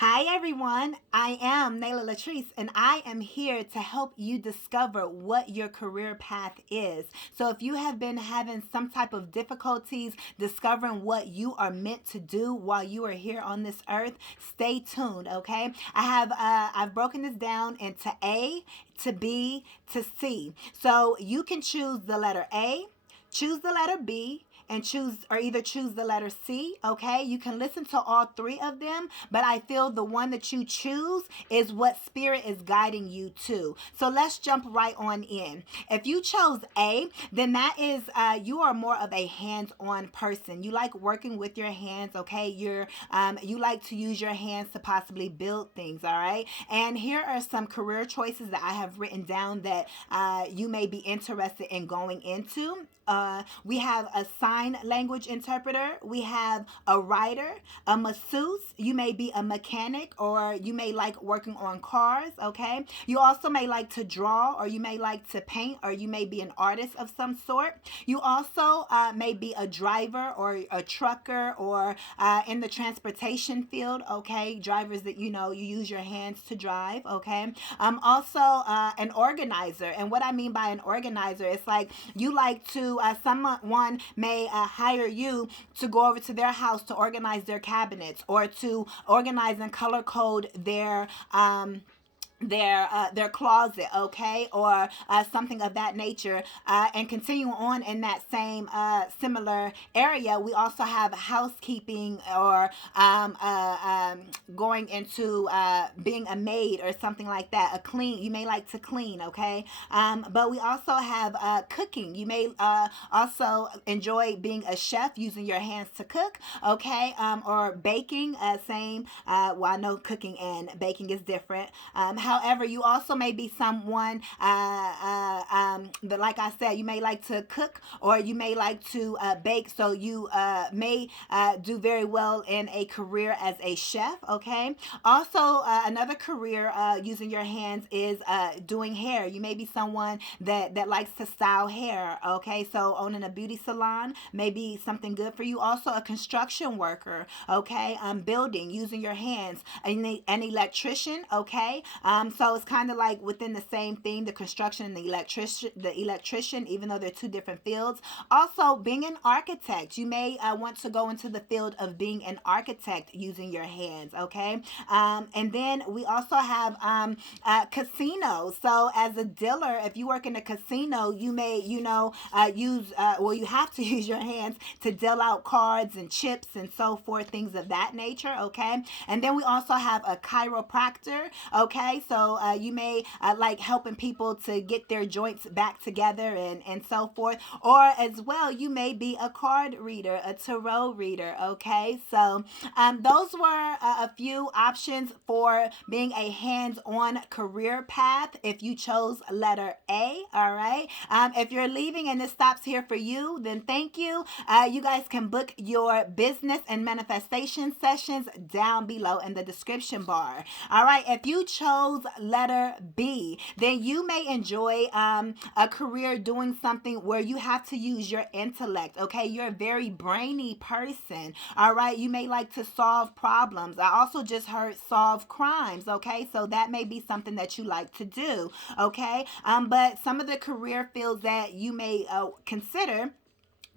Hi everyone, I am Nayla Latrice and I am here to help you discover what your career path is. So if you have been having some type of difficulties discovering what you are meant to do while you are here on this earth, stay tuned, okay? I've broken this down into A to B to C. So you can choose the letter A, choose the letter B, and either choose the letter C, okay? You can listen to all three of them, but I feel the one that you choose is what spirit is guiding you to. So let's jump right on in. If you chose A, then that is you are more of a hands-on person. You like working with your hands, okay? You like to use your hands to possibly build things, all right? And here are some career choices that I have written down that you may be interested in going into. We have a sign language interpreter. We have a writer, a masseuse. You may be a mechanic or you may like working on cars, okay? You also may like to draw or you may like to paint or you may be an artist of some sort. You also may be a driver or a trucker or in the transportation field, okay? Drivers that you use your hands to drive, okay? Also an organizer. And what I mean by an organizer, it's like you like to someone may hire you to go over to their house to organize their cabinets or to organize and color code their closet, okay, or something of that nature, and continue on in that same similar area. We also have housekeeping or going into being a maid or something like that. A clean, you may like to clean, okay, but we also have cooking. You may also enjoy being a chef, using your hands to cook, okay, or baking. Same. Well, I know cooking and baking is different. However, you also may be someone that, like I said, you may like to cook or you may like to bake. So you may do very well in a career as a chef. Okay. Also, another career using your hands is doing hair. You may be someone that likes to style hair. Okay. So owning a beauty salon may be something good for you. Also, a construction worker. Okay. Building, using your hands. An electrician. Okay. So it's kind of like within the same thing, the construction and the electrician, even though they're two different fields. Also, being an architect, you may want to go into the field of being an architect using your hands, okay? And then we also have casinos. So as a dealer, if you work in a casino, you may, you have to use your hands to deal out cards and chips and so forth, things of that nature, okay? And then we also have a chiropractor, okay? So you may like helping people to get their joints back together and so forth. Or as well, you may be a card reader, a tarot reader, okay? So those were a few options for being a hands-on career path if you chose letter A, all right? If you're leaving and this stops here for you, then thank you. You guys can book your business and manifestation sessions down below in the description bar. All right, if you chose letter B, then you may enjoy a career doing something where you have to use your intellect, okay? You're a very brainy person, all right? You may like to solve problems. I also just heard solve crimes, okay? So that may be something that you like to do, okay? But some of the career fields that you may consider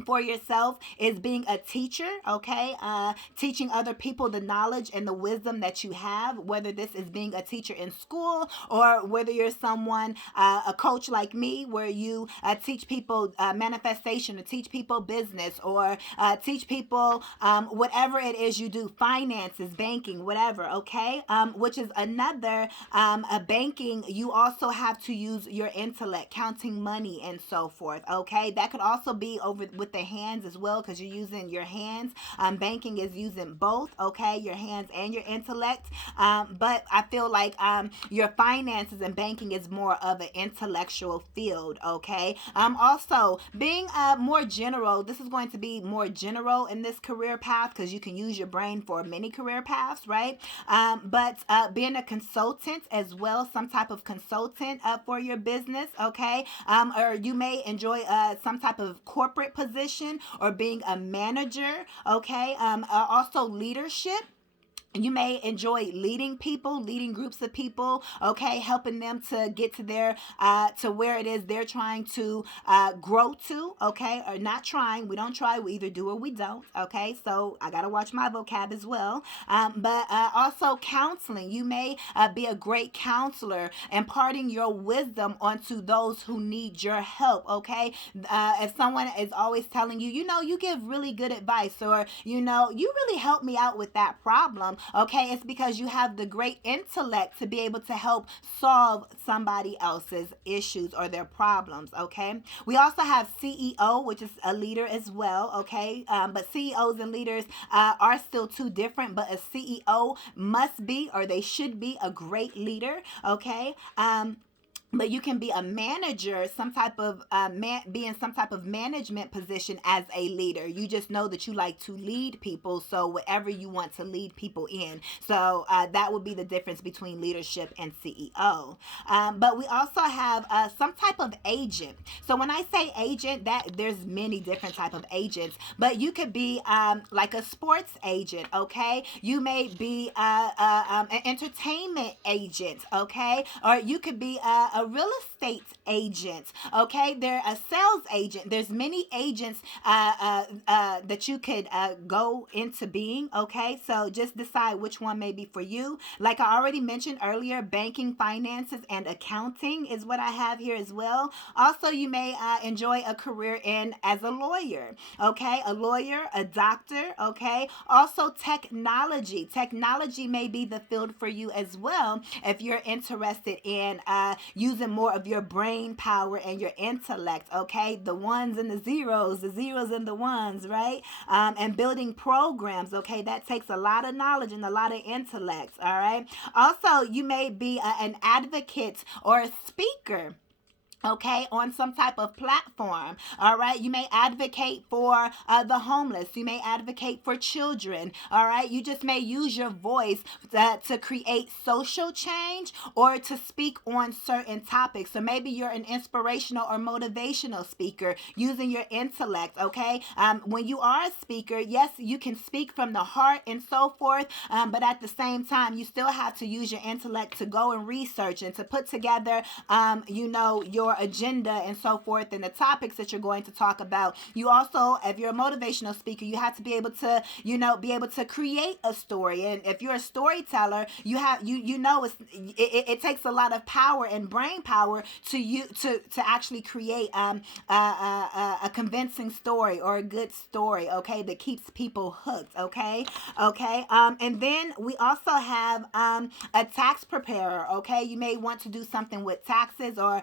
for yourself is being a teacher, okay? Teaching other people the knowledge and the wisdom that you have, whether this is being a teacher in school or whether you're someone, a coach like me, where you teach people manifestation or teach people business or teach people whatever it is you do, finances, banking, whatever, okay? Which is another, a banking, you also have to use your intellect, counting money and so forth, okay? That could also be over with the hands as well, because you're using your hands. Banking is using both, okay, your hands and your intellect. But I feel like your finances and banking is more of an intellectual field, okay? Also, being more general, this is going to be more general in this career path because you can use your brain for many career paths, right? But being a consultant as well, some type of consultant for your business, okay? Or you may enjoy some type of corporate position or being a manager, okay? Also leadership. You may enjoy leading people, leading groups of people, okay, helping them to get to their to where it is they're trying to grow to, okay, or not trying. We don't try, we either do or we don't, okay. So I gotta watch my vocab as well. But also counseling. You may be a great counselor, imparting your wisdom onto those who need your help, okay. If someone is always telling you, you know, you give really good advice, or you know, you really help me out with that problem, okay, it's because you have the great intellect to be able to help solve somebody else's issues or their problems, okay. We also have CEO, which is a leader as well, okay. But CEOs and leaders are still two different, but a CEO must be, or they should be, a great leader, okay. But you can be a manager, some type of be in some type of management position as a leader. You just know that you like to lead people, so whatever you want to lead people in. So that would be the difference between leadership and CEO. But we also have some type of agent. So when I say agent, that there's many different type of agents, but you could be like a sports agent, okay. You may be an entertainment agent, okay, or you could be a real estate agent, okay. They're a sales agent. There's many agents that you could go into being, okay. So just decide which one may be for you. Like I already mentioned earlier, banking, finances, and accounting is what I have here as well. Also, you may enjoy a career in as a lawyer, okay, a lawyer, a doctor, okay. Also, technology may be the field for you as well if you're interested in using more of your brain power and your intellect, okay. The ones and the zeros and the ones, right. And building programs, okay, that takes a lot of knowledge and a lot of intellect, all right. Also, you may be an advocate or a speaker, okay, on some type of platform, all right. You may advocate for the homeless. You may advocate for children, all right. You just may use your voice to create social change or to speak on certain topics. So maybe you're an inspirational or motivational speaker using your intellect, okay. When you are a speaker, yes, you can speak from the heart and so forth, but at the same time, you still have to use your intellect to go and research and to put together, you know, your agenda and so forth, and the topics that you're going to talk about. You also, if you're a motivational speaker, you have to be able to, you know, be able to create a story. And if you're a storyteller, you have you know it takes a lot of power and brain power to actually create a convincing story or a good story, okay, that keeps people hooked, okay. And then we also have a tax preparer, okay. You may want to do something with taxes or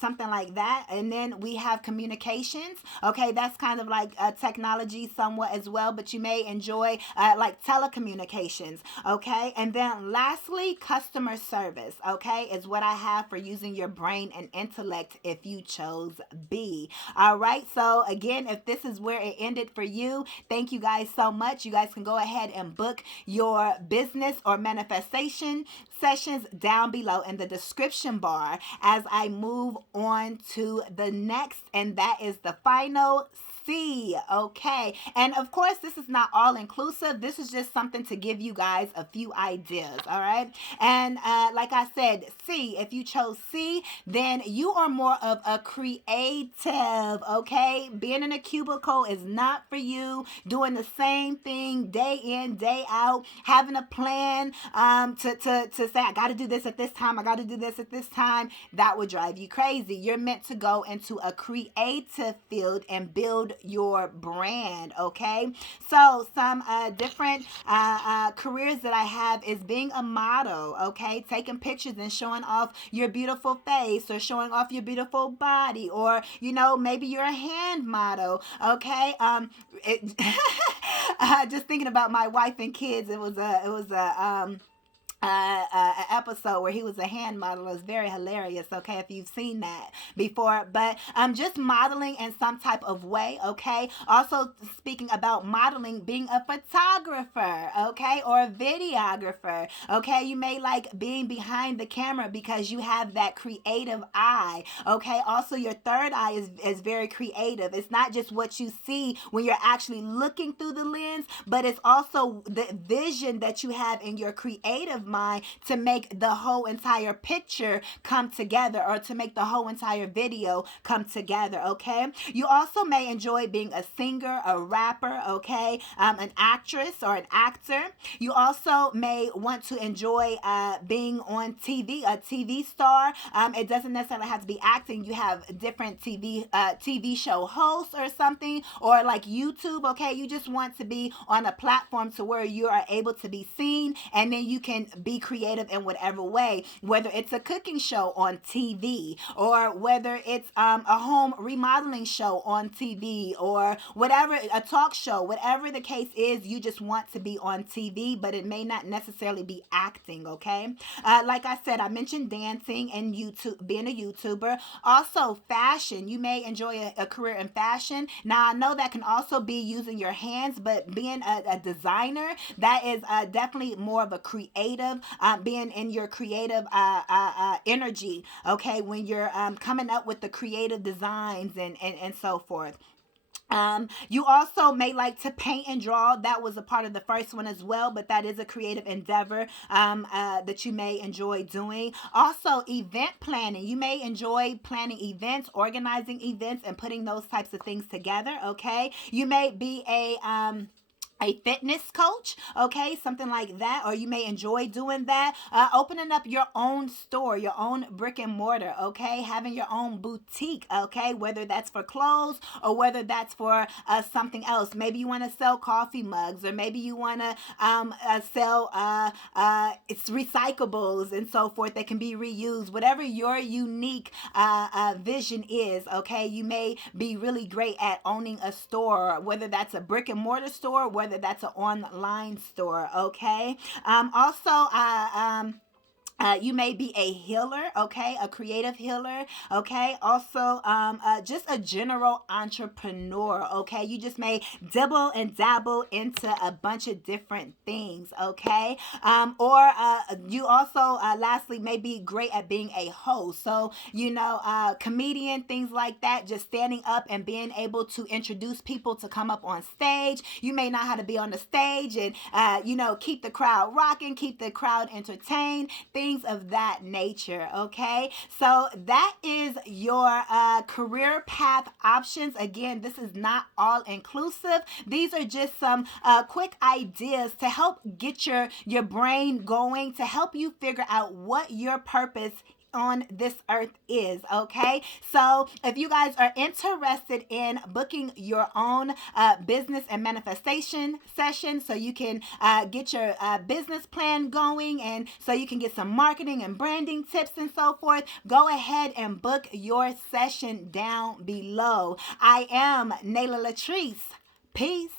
something like that. And then we have communications, okay. That's kind of like technology somewhat as well, but you may enjoy like telecommunications, okay. And then lastly, customer service, okay, is what I have for using your brain and intellect if you chose B. All right. So again, if this is where it ended for you, thank you guys so much. You guys can go ahead and book your business or manifestation sessions down below in the description bar as I move on to the next, and that is the final C, okay. And of course, this is not all inclusive. This is just something to give you guys a few ideas, all right. And like I said, C, if you chose C, then you are more of a creative, okay. Being in a cubicle is not for you. Doing the same thing day in, day out, having a plan to say, I got to do this at this time, I got to do this at this time, that would drive you crazy. You're meant to go into a creative field and build your brand, okay. So some different careers that I have is being a model, okay, taking pictures and showing off your beautiful face or showing off your beautiful body, or you know, maybe you're a hand model, okay. Just thinking about my wife and kids, it was a an episode where he was a hand model. It was very hilarious, okay, if you've seen that before. But just modeling in some type of way, okay. Also speaking about modeling, being a photographer, okay, or a videographer, okay. You may like being behind the camera because you have that creative eye, okay. Also, your third eye is very creative. It's not just what you see when you're actually looking through the lens, but it's also the vision that you have in your creative mind to make the whole entire picture come together, or to make the whole entire video come together, okay. You also may enjoy being a singer, a rapper, okay, an actress or an actor. You also may want to enjoy being on TV, a TV star. It doesn't necessarily have to be acting. You have different TV show hosts or something, or like YouTube, okay. You just want to be on a platform to where you are able to be seen, and then you can be creative in whatever way, whether it's a cooking show on TV, or whether it's a home remodeling show on TV, or whatever, a talk show, whatever the case is. You just want to be on TV, but it may not necessarily be acting, okay. Like I said, I mentioned dancing and YouTube, being a YouTuber. Also fashion, you may enjoy a career in fashion. Now I know that can also be using your hands, but being a designer, that is definitely more of a creative, being in your creative energy, okay, when you're coming up with the creative designs and so forth. You also may like to paint and draw. That was a part of the first one as well, but that is a creative endeavor that you may enjoy doing. Also, event planning. You may enjoy planning events, organizing events, and putting those types of things together, okay? You may be a fitness coach, okay, something like that, or you may enjoy doing that. Opening up your own store, your own brick and mortar, okay, having your own boutique, okay, whether that's for clothes or whether that's for something else. Maybe you want to sell coffee mugs, or maybe you want to sell it's recyclables and so forth that can be reused. Whatever your unique vision is, okay, you may be really great at owning a store, whether that's a brick and mortar store, whether that's an online store, okay. You may be a healer, okay, a creative healer, okay. Also, just a general entrepreneur, okay. You just may dibble and dabble into a bunch of different things, okay. Or you also, lastly, may be great at being a host. So, comedian, things like that, just standing up and being able to introduce people to come up on stage. You may know how to be on the stage and, keep the crowd rocking, keep the crowd entertained, things of that nature, okay. So that is your career path options. Again, this is not all inclusive. These are just some quick ideas to help get your brain going, to help you figure out what your purpose on this earth is, okay. So if you guys are interested in booking your own business and manifestation session, so you can get your business plan going, and so you can get some marketing and branding tips and so forth, go ahead and book your session down below. I am Nayla Latrice. Peace.